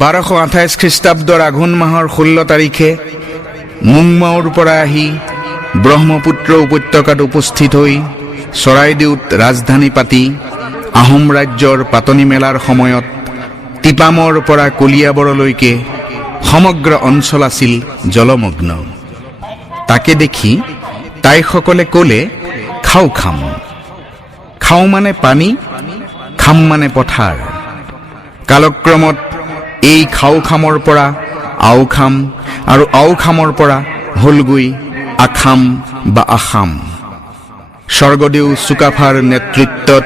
1228 খ্ৰীষ্টাব্দৰ আঘোণ মাহৰ 16 তাৰিখে মুংমাওৰ পৰা আহি ব্ৰহ্মপুত্ৰ উপত্যকাত উপস্থিত হৈ চৰাইদেউত ৰাজধানী পাতি আহোম ৰাজ্যৰ পাতনি মেলাৰ সময়ত টিপামৰ পৰা কলিয়াবৰলৈকে সমগ্ৰ অঞ্চল আছিল জলমগ্ন। তাকে দেখি তাইসকলে ক'লে, খাও খাম। খাও মানে পানী, খাম মানে পথাৰ। কালক্ৰমত এই খাও খামৰ পৰা আও খাম আৰু আও খামৰ পৰা হলগৈ আখাম বা আসাম। স্বৰ্গদেউ চুকাফাৰ নেতৃত্বত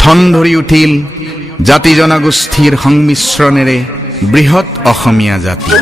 ঠন ধৰি উঠিল জাতি জনগোষ্ঠীৰ সংমিশ্ৰণেৰে বৃহৎ অসমীয়া জাতি।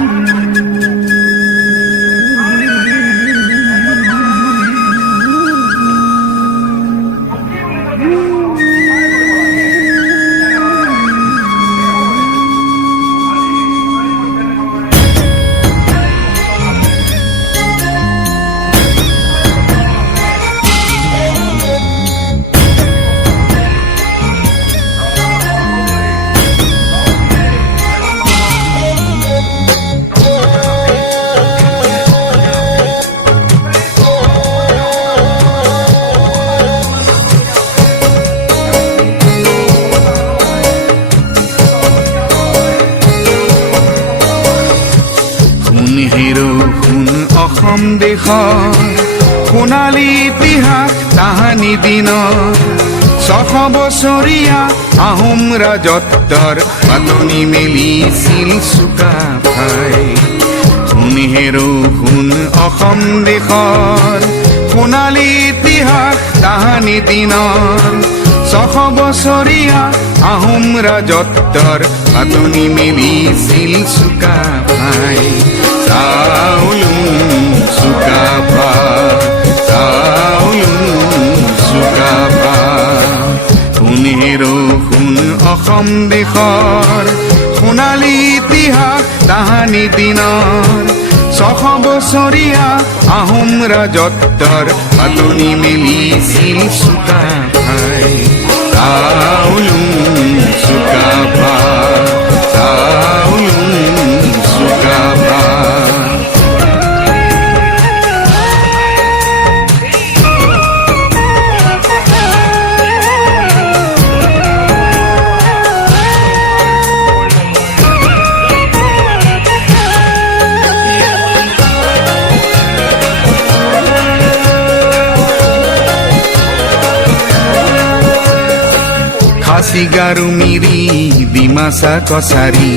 অসম দেশৰ সোণালী ইতিহাস তাহানি দিনৰ 600 বছৰীয়া আহোম ৰাজত্বৰ পাতনি মেলিছিল চুকাফাই। সোণ হেৰো সোণ অসম দেশৰ সোণালী ইতিহাস তাহানি দিনৰ 600 বছৰীয়া আহোম ৰাজত্বৰ পাতনি মেলিছিল চুকাফাই। চাউলুং চুকাফা, চাউলুং চুকাফা। সোণ হেৰো সোণ অসম দেশৰ সোণালী ইতিহাস তাহানি দিনৰ 600 বছৰীয়া আহোম ৰাজত্বৰ পাতনি মেলিছিল চুকাফাই। চাউলুং চুকাফা, চাউলুং চুকাফা। চিগাৰু মিৰি ডিমাচা কছাৰী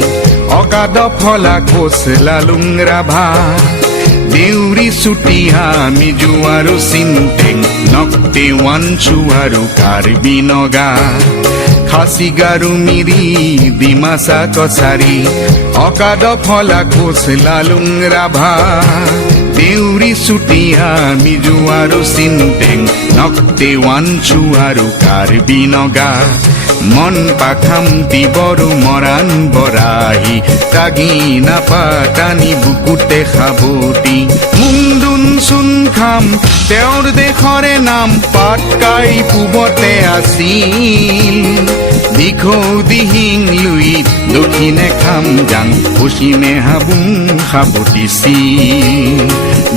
অগাধ ফলা কোচ লালুং ৰাভা দেউৰী চুতীয়া মিজু আৰু চিন্তেং নক্তে ৱানচু আৰু কাৰ্বি নগা। খাচিগাৰু মিৰি ডিমাচা কছাৰী অগাধ ফলা কোচ লালুং ৰাভা দেউৰী চুতীয়া মিজু আৰু চিন্তেং নক্তে ৱানচু আৰু কাৰ্বি নগা। মন পাখামতি বড়ো মৰাণ বৰাহী কাগিনা পাতানি বুকুতে সাবতি মুংদুন চুন খাম তেওঁৰ দেশৰে নাম পাটকাই পূবতে আছিল। দিখৌ দিহিং লুইত দক্ষিণে খাম যাং পশ্চিমে হাবুং সাবতিছিল।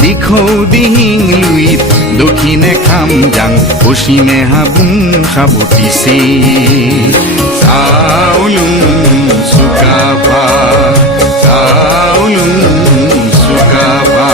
দিখৌ দিহিং লুইত দক্ষিণে খাম যাং পশ্চিমে হাবুং সাবতিছিল। চাউলুং চুকাফা, চাউলুং চুকাফা।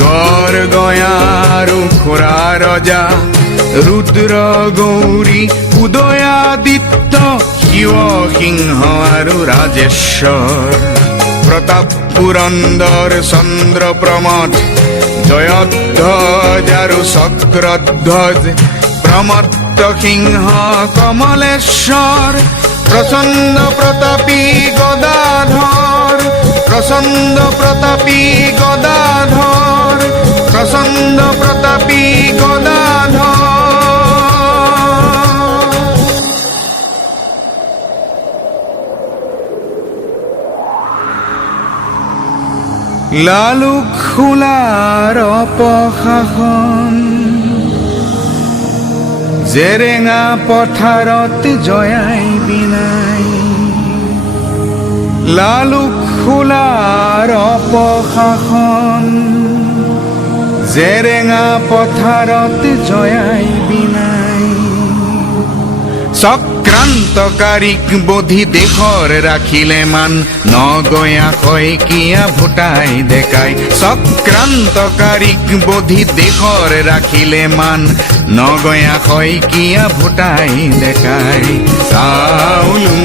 গড় গয়াৰু খোৰা ৰজা ৰুদ্ৰ গৌৰী উদয়াদিত্য শিৱ সিংহ আৰু ৰাজেশ্বৰ প্ৰতাপ পুৰন্দৰ চন্দ্ৰ প্ৰমথ জয়ধ্বজ আৰু চক্ৰধ্বজ প্ৰমত্ত সিংহ কমলেশ্বৰ প্ৰচণ্ড প্ৰতাপী গদাধৰ প্ৰচণ্ড প্ৰতাপী গদাধৰ, প্ৰচণ্ড প্ৰতাপী গদাধৰ। লালুক খোলাৰ অপশাসন, জেৰেঙা পথাৰত জয়াই বিনাই। লালুক খোলাৰ অপশাসন, জেৰেঙা পথাৰত জয়াই বিনাই। চক্ৰান্তকাৰীক বধি দেশৰ ৰাখিলে মান, নগঞা শইকীয়া ভোটাই দেখাই। চক্ৰান্তকাৰীক বধি দেশৰ ৰাখিলে মান, নগঞা শইকীয়া ভোটাই দেখাই। চাউল